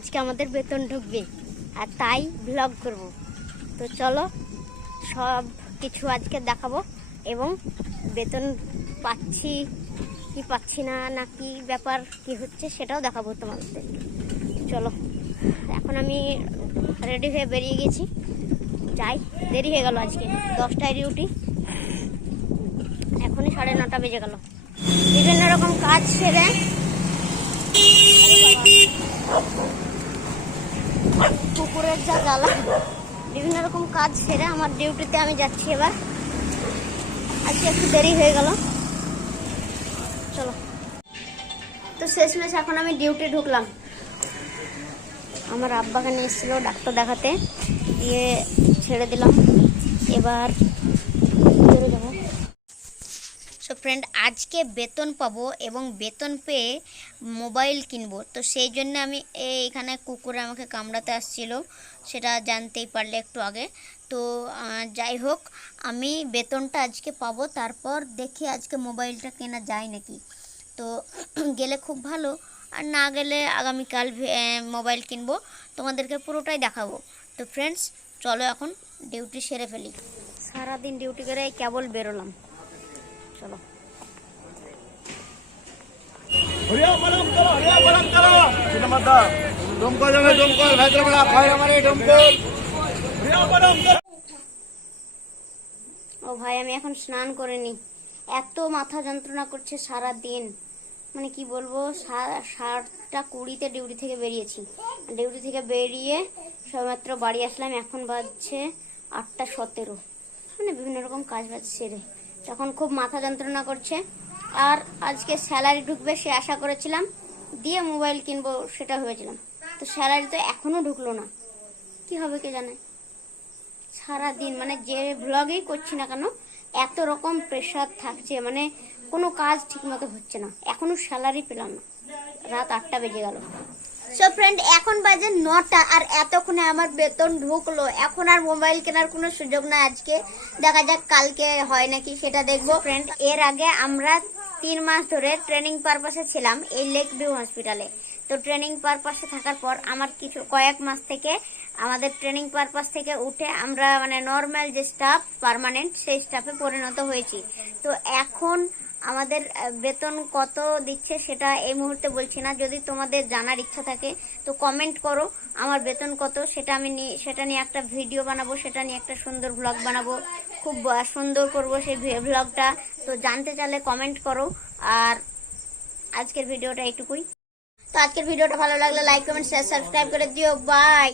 আজকে আমাদের বেতন ঢুকবে। আর তাই ব্লগ করব। তো চলো, সব কিছু আজকে দেখাবো এবং বেতন পাচ্ছি, কি পাচ্ছি না না কি ব্যাপার, কি হচ্ছে সেটাও দেখাবো তোমাদের। চলো, এখন আমি রেডি হয়ে বেরিয়ে গেছি। যাই, দেরি হয়ে গেল আজকে, দশটায় ডিউটি। এখনই সাড়ে নটা বেজে গেল। বিভিন্ন রকম কাজ সেরে কুকুরের যা জ্বালা। বিভিন্ন রকম কাজ সেরে আমার ডিউটিতে আমি যাচ্ছি এবার। আজকে একটু দেরি হয়ে গেল। চলো। তো শেষমেশ এখন আমি ডিউটি ঢুকলাম। আমার আব্বাকে নিয়ে এসেছিল ডাক্তার দেখাতে। দিয়ে ছেড়ে দিলাম। এবার বেরো যাব। ফ্রেন্ড আজকে বেতন পাবো এবং বেতন পেয়ে মোবাইল কিনবো। তো সেই জন্য আমি এই এখানে কুকুরে আমাকে কামড়াতে আসছিল, সেটা জানতেই পারলে একটু আগে। তো যাই হোক, আমি বেতনটা আজকে পাবো, তারপর দেখি আজকে মোবাইলটা কেনা যায় নাকি। তো, গেলে খুব ভালো, আর না গেলে আগামীকাল মোবাইল কিনবো। তোমাদেরকে পুরোটাই দেখাবো। তো ফ্রেন্ডস চলো এখন ডিউটি সেরে ফেলি। সারাদিন ডিউটি করে কেবল বেরোলাম। চলো। ও ভাই আমি এখন স্নান করিনি এত মাথা যন্ত্রণা করছে সারা দিন মানে কি বলব সাতটা কুড়িতে ডিউটি থেকে বেরিয়েছি। ডিউটি থেকে বেরিয়ে সবেমাত্র বাড়ি আসলাম এখন বাজছে আটটা সতেরো। মানে বিভিন্ন রকম কাজ বাজ সেরে। তখন খুব মাথা যন্ত্রণা করছে। আর আজকে স্যালারি ঢুকবে সে আশা করেছিলাম, দিয়ে মোবাইল কিনবো সেটা ভেবেছিলাম। তো স্যালারি তো এখনও ঢুকলো না। কি হবে কে জানে? সারা দিন মানে যে ব্লগেই করছি না কেন, এত রকম প্রেশার থাকছে। মানে কোনো কাজ ঠিকমতো হচ্ছে না। এখনও স্যালারি পেলাম না। রাত আটটা বেজে গেল। সো ফ্রেন্ড এখন বাজে নটা আর এতক্ষণে আমার বেতন ঢুকলো। এখন আর মোবাইল কেনার কোনো সুযোগ নাই আজকে। দেখা যাক কালকে হয় নাকি সেটা দেখব। ফ্রেন্ড এর আগে আমরা তিন মাস ধরে ট্রেনিং পারপাসে ছিলাম এই লেক ভিউ হসপিটালে তো ট্রেনিং পারপাসে থাকার পর আমার কিছু কয়েক মাস থেকে আমাদের ট্রেনিং পারপাস থেকে উঠে আমরা মানে নর্মাল যে স্টাফ পার্মানেন্ট সেই স্টাফে পরিণত হয়েছি। তো এখন আমাদের বেতন কত দিচ্ছে সেটা এই মুহূর্তে বলছি না। যদি তোমাদের জানার ইচ্ছা থাকে, তো কমেন্ট করো। আমার বেতন কত সেটা আমি সেটা নিয়ে একটা ভিডিও বানাবো, সেটা নিয়ে একটা সুন্দর ব্লগ বানাবো। খুব সুন্দর করব সেই ব্লগটা তো জানতে চাইলে কমেন্ট করো। আর আজকের ভিডিওটা এইটুকুই। তো আজকের ভিডিওটা ভালো লাগলে লাইক কমেন্ট শেয়ার সাবস্ক্রাইব করে দিও। বাই